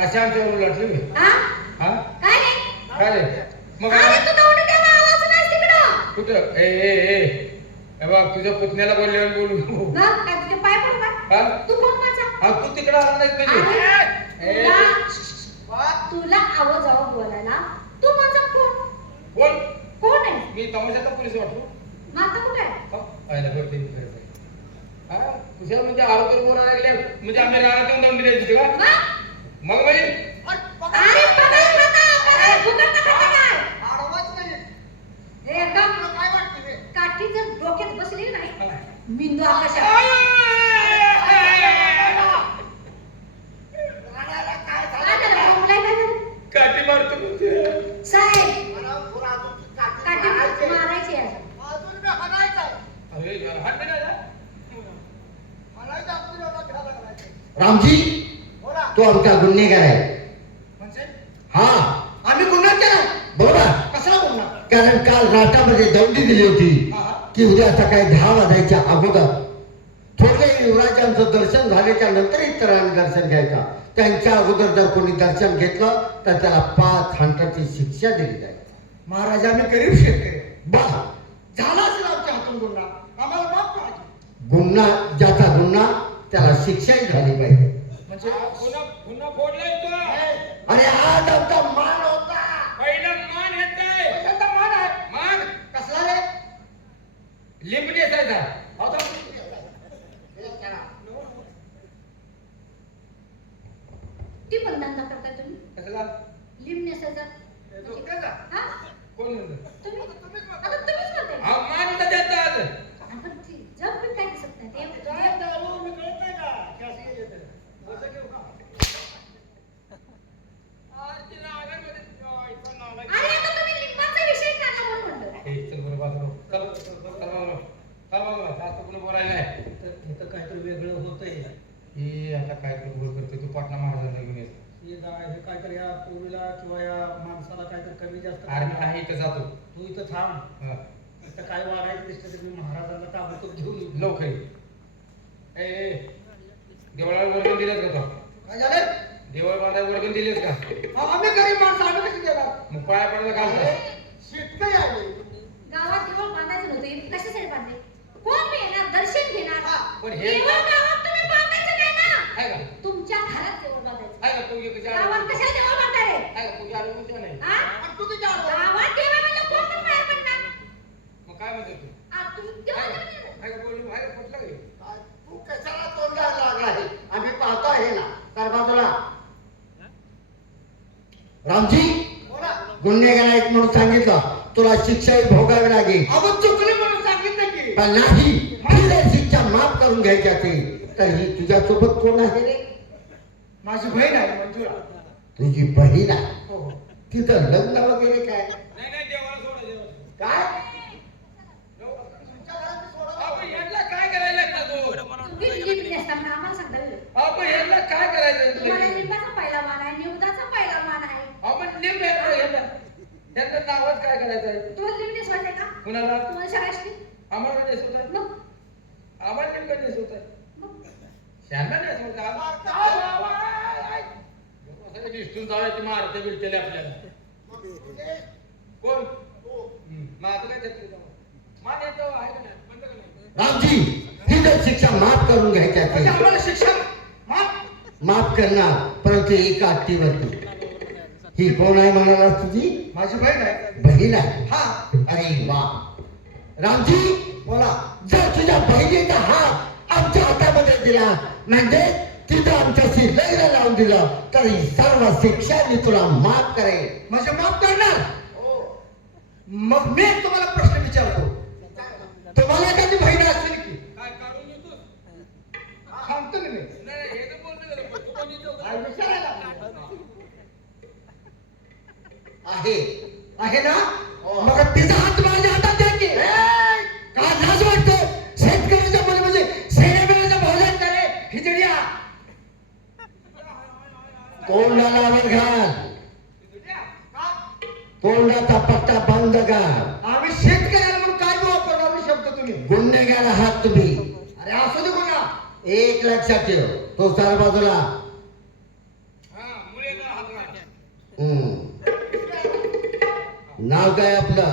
अशा आमच्यावर उलटली मी हा काय रे काय रे मग अरे तू दौडून त्याला आवाज नाही तिकडं कुठं ए बघ तुझ्या पुतण्याला बोलल्यावर बोलू ना काय तुझे पाय पडू का हा तू कोण माझा हा तू तिकडे आला नाही म्हणजे तुला आवाज आवाज बोलायला तू माझा कोण कोण आहे मी तमाशाचा पोलीस वाटतो मग आता कुठे आहे पाहिला बघते हा तुझ्या म्हणजे आरोग्य बोलायला लागल्या म्हणजे आम्ही रानात येऊन दम दिले का मग बाई अरे पगार फुकट का काय आडवाच नाही हे एकदम काय वाटतं रे काठी जर डोक्यात बसली नाही मिंदू आकाशात राणाला काय काय झालं झालं बोंबलाय काय झालं काठी मारतो साहेब मला पुरा अजून काठी मारायची आहे अजून मी हणायचं अरे हात नाही ना हणायचं आपण एवढा घ्यायला लागलाय रामजी बोला तो आमचा गुन्हेगार आहे म्हणजे हा आम्ही गुन्हा केला बरोबर कसा गुन्हा कारण काल राष्ट्रामध्ये दौंडी दिली होती की उद्या सकाळी 10 वाजायच्या अगोदर थोरले युवराजांचं दर्शन झाल्याच्या नंतर इतरांनी दर्शन घ्यायचं त्यांच्या अगोदर जर कोणी दर्शन घेतलं तर त्याला 5 हांटाची शिक्षा दिली जाईल महाराज आम्ही गरीब शेतकरी बा झाला असेल आमच्या हातून गुन्हा आम्हाला माफ करा गुन्हा ज्याचा गुन्हा त्याला शिक्षाही झाली पाहिजे म्हणजे पुन्हा फोडलाय तो अरे आज आमचा मान होता पहिला मान येतोय कशाचा मान आहे मान कसला रे लिंबणे असायचा ती पण धंदा करताय तुम्ही कसला लिंब नेसायचा झोपण्याचा? हा कोण म्हणतो तुम्ही तुम्हीच म्हणता. आता तुम्हीच म्हणताय हा मान तर द्यायचा आज आपण जग पण काय दिसत नाही ते काय दारू मी कळत नाही का कशी येते बस घेऊ का आज तिला आगरमध्ये इथं नाव अरे आता तुम्ही लिंबाचा विषय काढला म्हणून म्हणलं हे चल बरं बाजूला चल बाजूला जास्त कोणी बोलायला नाही इथं काहीतरी वेगळं होतंय हे आता काय तू बोल करते तू पाटणा महाराजांना घेऊन येतो हे काहीतरी या पोरीला किंवा या माणसाला काहीतरी कमी जास्त अरे मी नाही इथं जातो तू इथं थांब हा. इथं काय वाढायचं दिसतं तर मी महाराजांना ताबडतोब घेऊन येऊ. लवकर ए देवळाला वर्गण दिलेस का तो काय झालं देवळ बांधायला वर्गण दिलेस का आम्ही गरीब माणसं आम्ही कशी देणार मग पाया पडायला घालता शेतकरी आहे गावात देऊळ बांधायचं नव्हतं हे कशासाठी बांधले कोण येणार दर्शन घेणार पण हे देऊळ गावात तुम्ही बांधायचं काय ना आहे का तुमच्या घरात देऊळ बांधायचं आहे का तू एक गावात कशाला देऊळ बांधताय आहे का तुझ्या आरोग्य नाही हा आणि तू किती आडवा? गावात देऊळ म्हणजे कोण पण बाहेर पडणार मग काय म्हणतो तू आ, तुम्ही देऊळ बांधताय. आहे का बोलू बाहेर कुठलं काही काय तू कशाला तोंडाला लागला आहे आम्ही पाहतो आहे ना तर बाजूला रामजी बोला गुन्हेगार आहेत म्हणून सांगितलं तुला शिक्षाही भोगावी लागेल अगं चुकली म्हणून सांगितलं की पण नाही ही जर शिक्षा माफ करून घ्यायची असेल तर ही तुझ्यासोबत कोण आहे रे माझी बहीण आहे मंजुळा तुझी बहीण आहे हो हो तिथं लग्न वगैरे काय नाही नाही देवाला सोडा देवाला काय आपण यांना काय करायला लागला तू तुम्ही लिंब नेसताना आम्हाला सांगता येईल आपण यांना काय करायचं तुम्हाला लिंबाचा पहिला मान आहे निवदाचा पहिला मान आहे आपण लिंब आहे यांना त्यांचं नावच काय करायचं आहे तुम्हाला लिंब नेसवायचंय का कुणाला तुम्हाला शाळेशी आम्हाला नेसवत आहे मग आम्हाला लिंब नेसवत आहे मग त्यांना नेसवत आहे दिसतून जावायची मारते बिलतेले आपल्याला कोण माझं काय त्यातलं मान येतो आहे का नाही बंद का नाही रामजी ही जर शिक्षा माफ करून घ्यायची म्हणजे असेल आम्हाला शिक्षा माफ माफ करणार परंतु एका अट्टीवरती ही कोण आहे म्हणाला तुझी माझी बहीण आहे बहीण आहे हा अरे वा रामजी बोला जर तुझ्या बहिणीचा हात आमच्या हातामध्ये दिला म्हणजे तिथं आमच्याशी लग्न लावून दिलं तर ही सर्व शिक्षा मी तुला माफ करेल म्हणजे माफ करणार मग मी एक तुम्हाला प्रश्न विचारतो तुम्हाला एखादी बहीण असेल की काय काढून येतो सांगतो मी नाही हे तर बोलतो तू पण येतो काय विचारायला आहे आहे ना मग तिचा हात माझ्या हातात द्या की काय लाज वाटतो शेतकऱ्याच्या मुली म्हणजे सेनेमेचं भोजन करे खिचड्या तोंडाला वर घाल तोंडाचा पट्टा बंद कर आम्ही शेतकऱ्याला म्हणून काय वापरणार मी शब्द तुम्ही गुन्हेगार आहात तुम्ही अरे असू दे बघा एक लक्षात ठेव तो चार बाजूला हा मुळे नाव काय आपलं?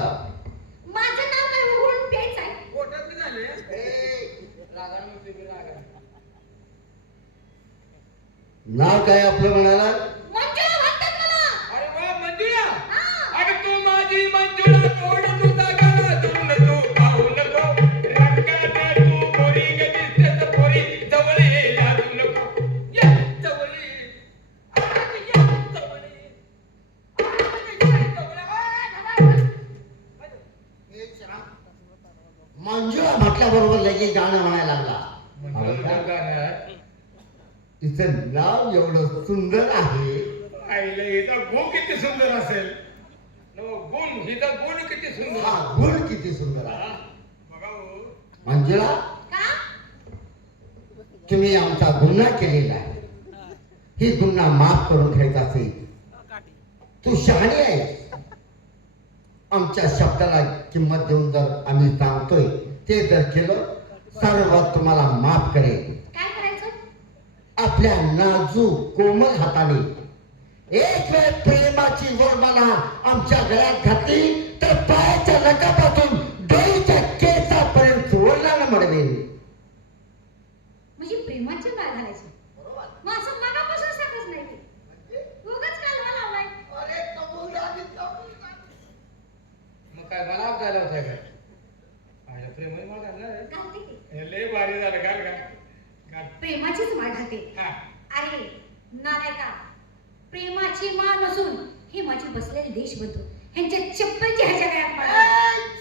माझं नाव काय उघडून प्यायचं आहे. पोटात बी झाले रागानं म्हणते मी रागानं. नाव काय आपलं म्हणाला? मंजुळा म्हणतात मला. अरे वा मंजुळा. हा. अरे तू माझी मंजुळा गोड तुझा गाला तू खाऊ नको रंगात तू गोरी ग दिसतेस पोरी जवळ यायला तू नको या जवळ ये. आज या जवळ ये. आज या जवळ मंजुळा म्हटल्याबरोबर लगेच गाणं म्हणायला लागला. तिचं नाव एवढं सुंदर आहे. आईला हिचा गुण किती सुंदर असेल. गुण हिचा गुण किती सुंदर. हा गुण किती सुंदर आहे. बघा हो. मंजुळा, का? तुम्ही आमचा गुन्हा केलेला आहे. ही गुन्हा माफ करून घ्यायचा असेल तू शहाणी आहे. आमच्या शब्दाला किंमत देऊन जर आम्ही सांगतोय ते जर केलं सर्व तुम्हाला माफ करेल. काय करायचं? आपल्या नाजूक कोमल हाताने एक वेळ प्रेमाची वर्णना आमच्या गळ्यात घातली तर पायाच्या नखापासून डोईच्या केसापर्यंत वर्णाला मिळवेल. म्हणजे प्रेमाची माळ घालायची. मग असं मनापासून सांगत नाही ते. उगाच कालवा लावलाय. मग काय मला आपल्याला होतंय काय आईला प्रेमाने मला घालणार आहे. घालते की. हे लय भारी झालं घाल घाल घाल. प्रेमाचीच माळ घालते. हा. अरे नालायका, प्रेमाची माळ नसून हे माझे बसलेले देशबंधू ह्यांच्या चप्पलची ह्याच्या गळ्यात माळ घालते.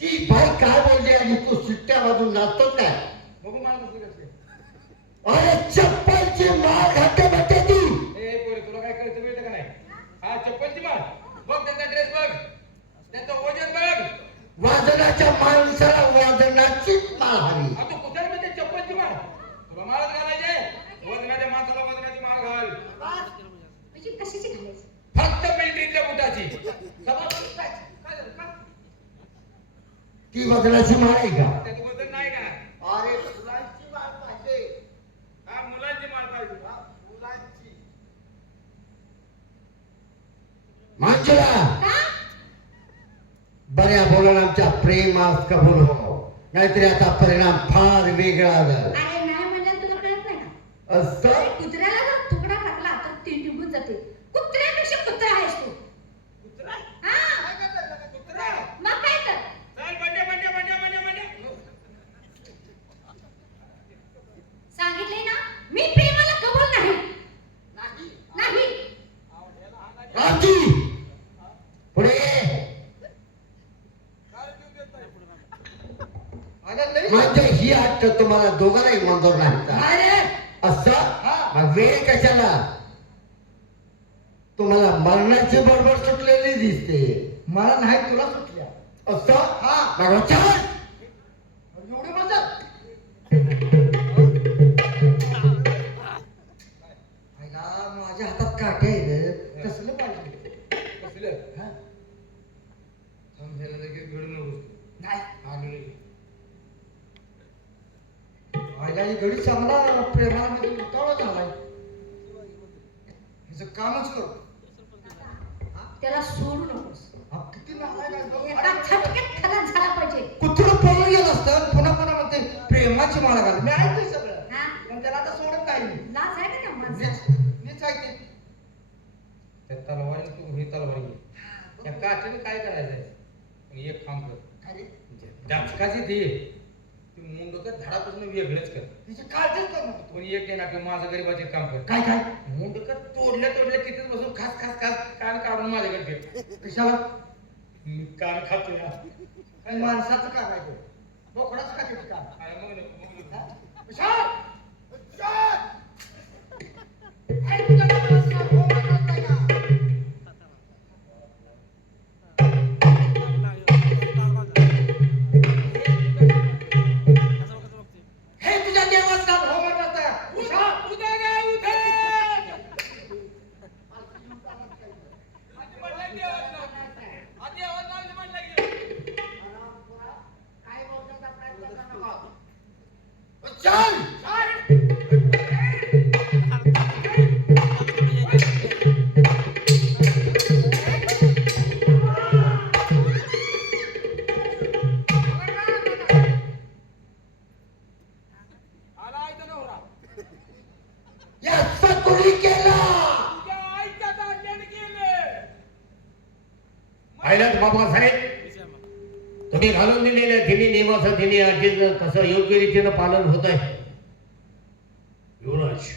ती बाई काय बोलली आणि तू सुट्ट्या वाजून नाचतो काय? बघू मला कसं करते. अरे चप्पलची माळ घालते म्हणते ती. ए पोरे तुला काय कळतं मिळतं का नाही. हा चप्पलची माळ बघ त्यांचा ड्रेस बघ त्यांचं वजन बघ. वाजनाच्या माणसाला वाजनाचीच माळ हवी. हा तू कुठे म्हणते चप्पलची माळ तुला माळच घालायचे. वजनाच्या माणसाला वजनाची माळ घाल. म्हणजे कशाची घालायची? फक्त मिलिटरीच्या बुटाची. ती वजनाची माळ आहे का? त्यात वजन नाही का. अरे फुलांची माळ पाहिजे. हा मुलांची माळ पाहिजे. फुलांची. मंजुळा, का? बऱ्या बोलून आमच्या प्रेमास कबूल हो, नाहीतरी आता परिणाम फार वेगळा झाला. अरे नाही म्हणल्यावर तुला कळत नाही का? असं कुत्र्याला जर तुकडा टाकला तर ती निघून जाते. कुत्र्यापेक्षा कुत्रा आहेस तू. कुत्रा हा. काय करतात कुत्रा. मग काय तर? चल बंडे बंडे बंडे बंडे बंडे. सांगितले ना मी प्रेमाला कबूल नाही. नाही. रामजी पुढे म्हणजे ही अट तुम्हाला दोघांनाही मंजूर नाही का? असं मग वेळ कशाला? तुम्हाला मरणाची बरोबर सुटलेली दिसते. मला नाही, तुला सुटल्या. असं हा. मग चल. एवढी मजा. आईला माझ्या हातात काटे आहेत. कसलं पाहिजे? कसलं हा? समजायला लगेच घडू नको. नाही. आलो नाही. आईला ही गडी चांगला प्रेमामध्ये उतावळा झालाय. हिचं कामच कर. त्याला सोडू नकोस. हा किती नालायक आहे तो. एका झटक्यात खलास झाला पाहिजे. कुत्रं पळून गेलं असतं पुन्हा पुन्हा म्हणते प्रेमाची माळ घाल. मी ऐकतोय सगळं हा? पण त्याला आता सोडत नाही मी. लाज आहे का त्या माणसाला? मीच ऐकते. त्या तलवारी तू ही तलवारी घे. त्या काठीने काय करायचंय. एक काम कर. अरे जाचकाची दे ती मुंडकं धडापासून वेगळंच कर. तिची काळजीच कर नको. पण एक नाही ना की माझं गरीबाचे काम कर. काय काय मुंडकं तोडल्या तोडल्या तिथेच बसून खास खास खास कान काढून माझ्याकडे ठेव. कशाला? मी कान खातो या. काय माणसाचं काम आहे ते. बोकडाचं का तिथे काम? अरे मग नको, मग नको. हा? विशाल! विशाल! आई तुझ्या गावाला हो म्हणत नाही का? हे तुझ्या देवाचं नाव हो म्हणत नाही. विशाल! उद्या गे, उद्या. पाहिल्यात बाबासाहेब, तुम्ही घालून दिलेल्या तिन्ही नियमाचं तिन्ही अटीचं कसं योग्य रीतीनं पालन होत आहे. युवराज,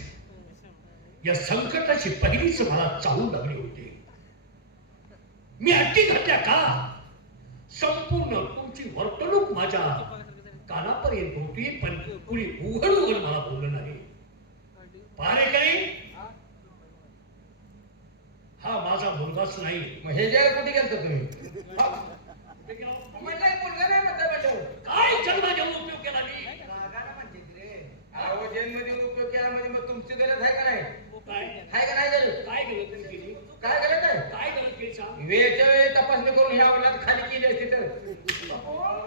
या संकटाची पहिलीच मला चाहूल लागली होती. मी अटी घातल्या का? संपूर्ण तुमची वर्तणूक माझ्या कानापर्यंत होती, पण कुणी उघड उघड मला बोललं नाही. पारेकरी, हा माझा मुलगाच नाही. मग हे जे कुठे गेलता तुम्ही? म्हणलं मुलगा नाही म्हणता बेटा. काय जन्माच्या उपयोग केला मी? अहो जन्मदिन उपयोग केला म्हणजे मग तुमची गरज आहे का नाही? काय आहे का नाही गरज? काय गरज त्यांनी केली? काय गरज आहे? काय गरज केली सांग? वेळच्या वेळी तपासणी करून ह्या वडिलांना खाली केली असती तर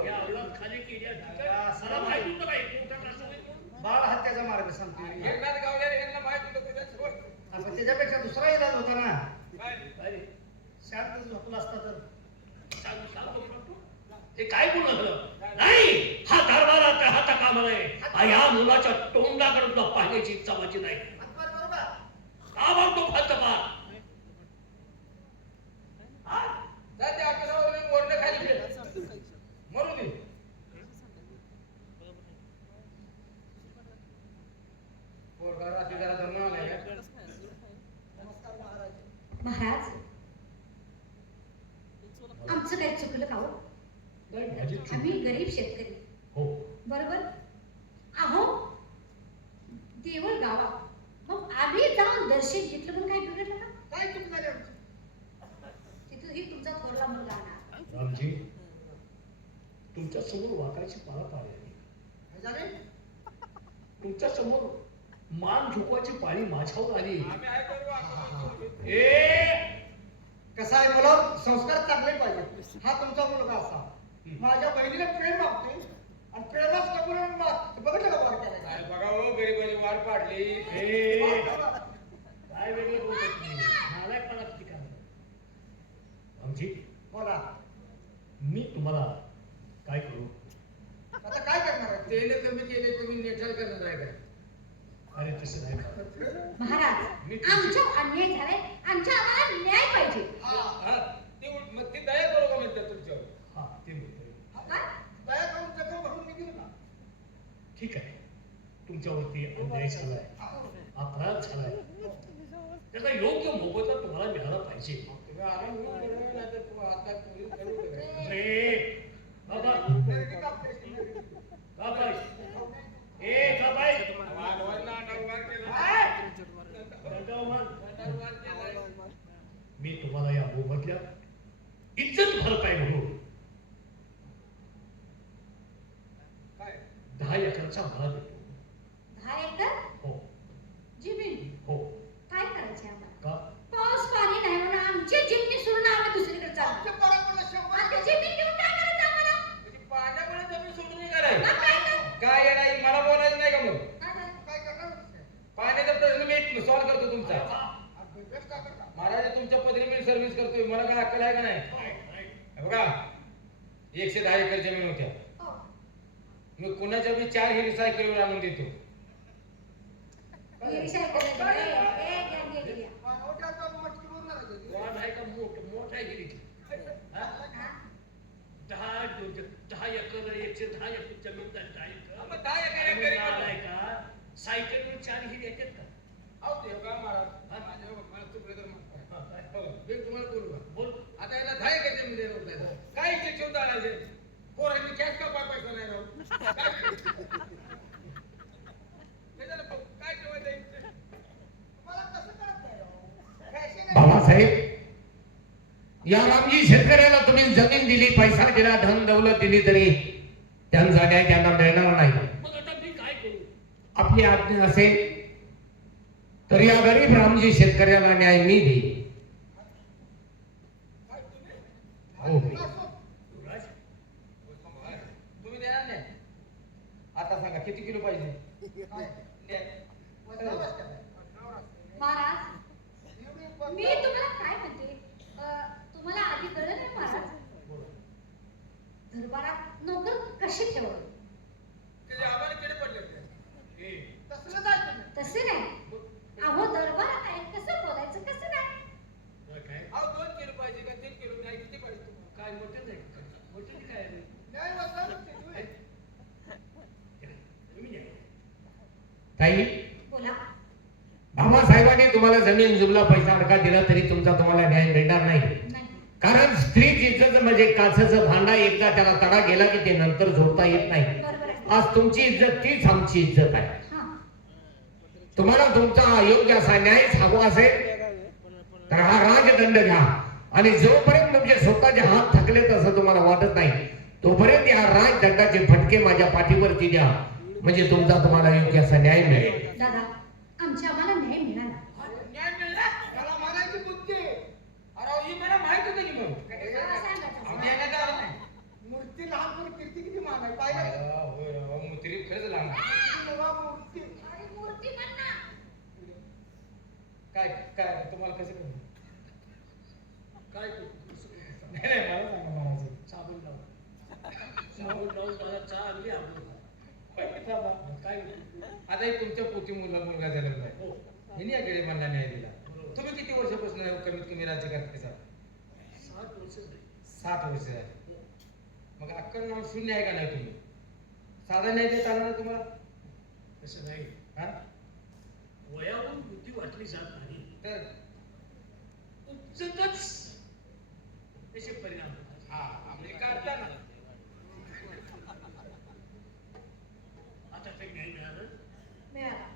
या औलाद खाली केली असती तर साला माहिती होतं काय? कोणता प्रश्न होईल म्हणून? बाळ हत्याचा मार्ग सांगतोय. एकनाथ गावल्याला यांना माहित होतं तुझ्यासोबत. आपण त्याच्यापेक्षा दुसरा इलाज होता ना. काय? काय रे? शांत झोपला असता तर. सांग सांग बघू शकतो? हे काय बोललं? नाही, हा दरबारात हाता कामा नये. या मुलाच्या तोंडाकडे तुला पाहण्याची इच्छा माझी नाही. का बघतो फतपा? जा त्या ऑफिसावर मी बोर्ड खाली ठेव. मरू दे. पोरगा रात्री जरा धरून आलाय का? महाराज, आमचं काही चुकलं का हो? नाही, माझी चूक. आम्ही गरीब शेतकरी, हो, बरोबर? अहो, देवळ गावा मग आम्ही जाऊन दर्शन घेतलं म्हणून काय बिघडलं का? काय चूक झाली आमची? तिथंही तुमचा थोरला मुलगा आला. रामजी, तुमच्या समोर वाकायची पाळा पाळी आली. काय झाले? तुमच्या समोर मान झुकवायची पाळी माझ्यावर आली. आम्ही आहे करू आपण. ए, कसं आहे, मुलं संस्कार चांगले पाहिजे. हा तुमचा मुलगा असा माझ्या बहिणीला प्रेम मागतोय आणि प्रेमाच कबूल बघितलं का वार केलाय? काय बघा हो, गरीबाची वाट पाडली. ए, काय वेगळं बोलतो तुम्ही? नालायकपणाची ठिकाण. रामजी, बोला, मी तुम्हाला काय करू? आता काय करणार आहे? तेल कमी केले तुम्ही नेटाल करणार आहे का? अरे तसं नाही का? महाराज, आमचा अन्याय झालाय, आमच्या आम्हाला न्याय पाहिजे. हा, मग ती दया करू का म्हणतात तुमच्यावर? हा, ते बोलतोय. काय? दया करून जखम भरून निघेल ना. ठीक आहे, तुमच्यावरती अन्याय झालाय, अपराध झालाय, त्याचा योग्य मोबदला तुम्हाला मिळाला पाहिजे. तुम्ही आराम करून बोलवा, नाहीतर तुम्ही हातात पोलीस करू का? ए, बाबा, नरडी कापते, नरडी. बाबा, ए, बाबा, वाढवायला अंडावर केला. अंडावर केला. मी तुम्हाला या मोबदल्यात इज्जत भरपाई म्हणून काय? 10 एकराचा भाग देतो. 10 एकर हो, जमीन हो. काय करायचे आम्हाला? का? पाऊस पाणी नाही म्हणून आमची जमीन सोडून आम्ही दुसरीकडे चाललो. आमच्या पराकडे 100 आणि ती जमीन घेऊन काय करायचं आम्हाला? म्हणजे पाण्यामुळे जमीन सोडून निघालाय. मग काय तर? काय येणार मला बोलायचं नाही का मग? काय करणार? पाण्याचा प्रश्न मी सॉल्व्ह करतो तुमचा. बेस्ट का करणार? महाराज तुमच्या पदरी मी सर्व्हिस करतोय, मला काय अक्कल आहे का नाही? हे बघा, 110 एकर जमीन होत्या. हो. मी कुणाच्या बी 4 हिरी सायकलीवर आणून देतो. ही विषय करायचा. ए, गंगे गिर्या. मोठ्याचा मटकी बोलणार आहे ते. वाद आहे का मोठा हिरी? हा? 10 एकर 110 एकर जमीन झाली. 10 एकर. मग 10 एकर एक तुम्ही गरीब आलाय होता. का? सायकलवर 4 हिरी येतात का? अहो देव का महाराज, मला चुकलं तर माफ करा. हो, मी तुम्हाला बोलू का? बोल. आता याला 10 एकर जमीन देणार होता. काय इच्छा ठेवता आणायचे? पोरांनी कॅश का पैसा नाही राहू? काय ठेवायचं इच्छा? मला कसं करताय राव? फॅशन आहे. बाबासाहेब, या रामजी शेतकऱ्याला तुम्ही जमीन दिली, पैसा दिला, धन दौलत दिली, तरी त्यांचा न्याय त्यांना मिळणार नाही. मग आता मी काय करू? आपली आज्ञा असेल तर या गरीब रामजी शेतकऱ्याला न्याय मी देईन. काय तुम्ही? हो. युवराज, तुम्ही देणार नाही? आता सांगा किती किलो पाहिजे? द्या. वजनावरच करायचं. महाराज, एवढी मी तुम्हाला काय म्हणते, तुम्हाला आधी कळलं नाही महाराज? दरबारात नोकर कशी ठेवलं? त्याचे आभार किडे पडले होते. तसलं जायचं नाही. तसे नाही. अहो, दरबारात आहे कसं बोलायचं, कसं नाही? काय? अहो 2 किलो पाहिजे का 3 किलो नाही, किती पाहिजे तुम्हाला? ताई, बोला. बाबासाहेबांनी तुम्हाला जमीन जुमला पैसा अडका दिला तरी तुमचा तुम्हाला न्याय मिळणार नाही. नाही. कारण स्त्रीची इज्जत म्हणजे काचेचं भांडा, एकदा त्याला तडा गेला की ते नंतर जोडता येत नाही. बरोबर आहे. आज तुमची इज्जत तीच आमची इज्जत आहे. हा. तुम्हाला तुमचा योग्य असा न्यायच हवा असेल तर हा राजदंड घ्या आणि जोपर्यंत तुमचे स्वतःचे हात थकले तसं तुम्हाला वाटत नाही तोपर्यंत या राजदंडाचे फटके माझ्या पाठीवरती द्या, म्हणजे तुमचा तुम्हाला योग्य असा न्याय मिळेल. दादा, आम्हाला न्याय मिळाला. न्याय मिळला मला म्हणायची बुद्धी. अरे ही मला माहित होतं की मग सांगायचं. न्यायात आलं नाही. मूर्ती लहान पण कीर्ती किती मान आहे पाहिलं मुत्री खरंच लागणार. मूर्ती अरे मूर्ती म्हण ना. काय काय तुम्हाला कसं करू? काय नाही नाही, मला सांगा म्हणायचं. साबण लावून मला चहा आणली आपण काय आता हे तुमच्या पोती मुलगा झालेला आहे. हो हिने या गरिबांना न्याय दिला. तुम्ही किती वर्षापासून कमीत कमी राज्य करते सर? 7 वर्ष झाली. 7 वर्ष झाली. मग अक्कल नाव शून्य आहे का नाही तुम्ही? साधा न्याय देत आला ना तुम्हाला? तसं नाही. हा? वयावरून बुद्धी वाटली जात नाही तर उपजतच त्याचे परिणाम होतात. हा आम्ही काढता ना. आता काही न्याय मिळालं. मिळाला.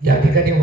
या ठिकाणी